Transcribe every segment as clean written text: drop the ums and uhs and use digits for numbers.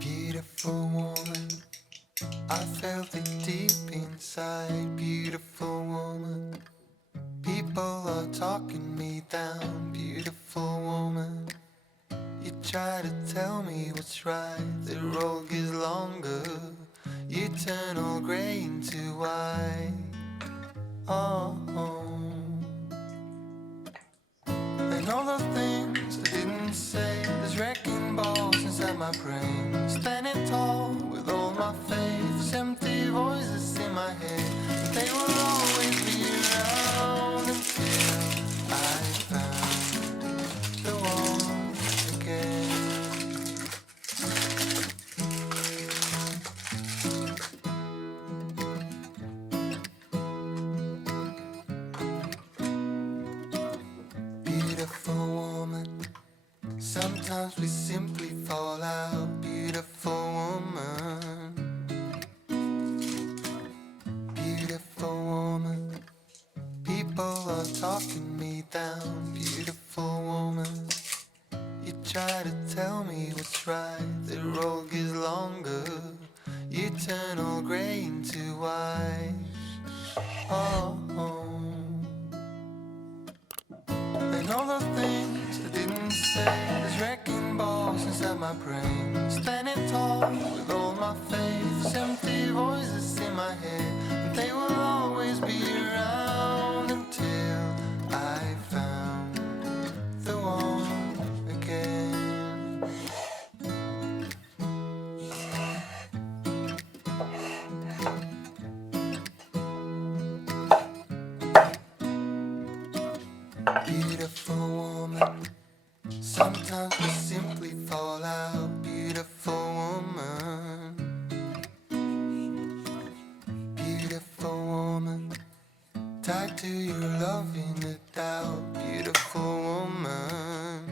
Beautiful woman, I felt it deep inside. Beautiful woman, people are talking me down. Beautiful woman, you try to tell me what's right. The road gets longer, you turn all grey into white. Oh, and all the things I didn't say, there's wrecking balls inside my brain. Standing tall with all my faith, empty voices in my head. They will always be around until I found the one again. Beautiful woman, sometimes we simply fall out. Beautiful woman, beautiful woman, people are talking me down. Beautiful woman, you try to tell me what's right. The road gets longer, you turn all grey into white. Oh, and all the things I didn't say, there's wrecking balls inside my brain. Standing tall with all my faith, empty voices in my head. They will always be around until I found the one again. Beautiful woman, sometimes we simply fall out. Beautiful woman, beautiful woman, tied to your love in the doubt. Beautiful woman,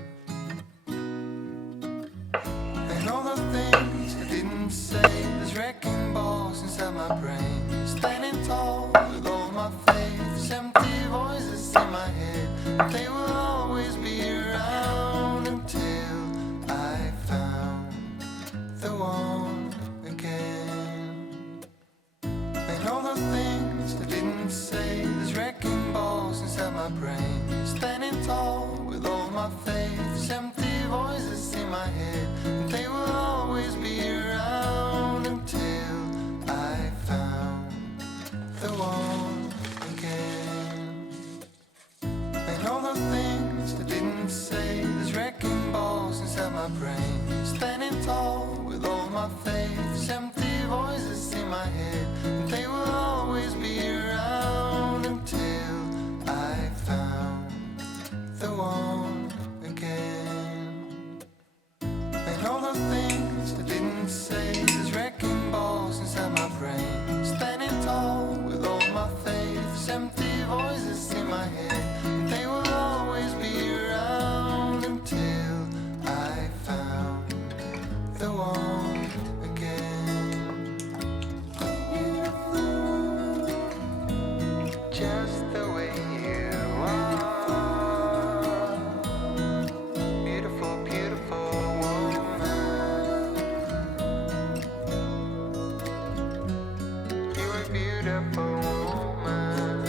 and all the things I didn't say, there's wrecking balls inside my brain. Standing tall with all my faith, empty voices in my head. They will always be around until I found the one again. And all the things I didn't say, there's wrecking my brain. Standing tall with all my faiths, empty voices in my head, and they will always be around until I found the one again. And all the things I didn't say, there's wrecking balls inside my brain. Standing tall with all my faiths, empty voices in my head, and they will always be around until I found the one again. And all the things I didn't say, there's wrecking balls inside my brain. Standing tall with all my faiths, empty voices in my head, and they will always be around until I found the one again. Just the way you are, beautiful, beautiful woman. You're a beautiful woman.